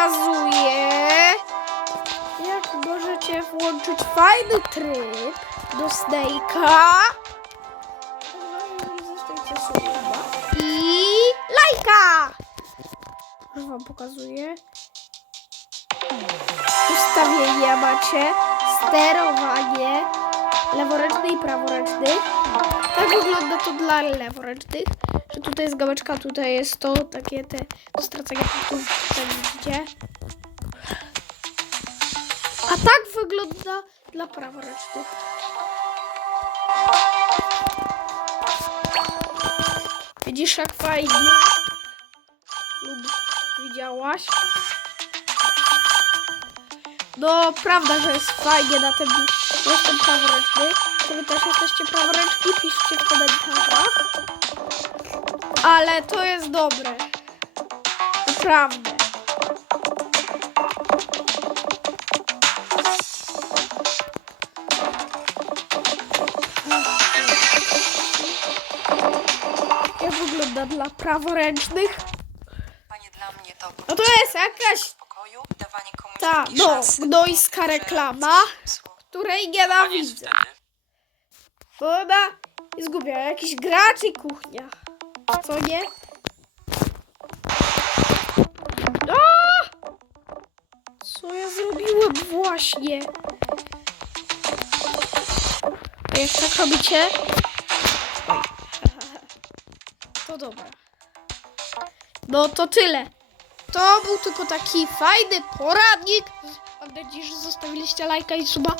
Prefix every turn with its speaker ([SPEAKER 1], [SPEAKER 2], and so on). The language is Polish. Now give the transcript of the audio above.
[SPEAKER 1] pokazuje, jak możecie włączyć fajny tryb do Snake'a. I lajka! Już wam pokazuję. Ustawienia macie, sterowanie to dla leworęcznych, że tutaj jest gałeczka, tutaj jest to, takie te, do stracenia punktów, tutaj widzicie. A tak wygląda dla praworęcznych. Widzisz jak fajnie? Lub widziałaś? No, prawda, że jest fajnie na tym, jestem praworęczny. Czy wy też jesteście praworęczni? Piszcie w komentarzach. Ale to jest dobre. Naprawdę. Jak wygląda dla praworęcznych?
[SPEAKER 2] Dla mnie to
[SPEAKER 1] No to jest jakaś
[SPEAKER 2] spokoju, dawanie komuś
[SPEAKER 1] ta,
[SPEAKER 2] drugiej
[SPEAKER 1] no,
[SPEAKER 2] szansy,
[SPEAKER 1] gnojska
[SPEAKER 2] że
[SPEAKER 1] reklama, której
[SPEAKER 3] Koniec
[SPEAKER 1] nienawidzę.
[SPEAKER 3] wtedy.
[SPEAKER 1] Bo ona jest głupia. Jakiś gracz i kuchnia. Co nie? A! Co ja zrobiłem właśnie? A jak tak robicie? To dobra. No to tyle. To był tylko taki fajny poradnik. Mam nadzieję, że zostawiliście lajka i suba.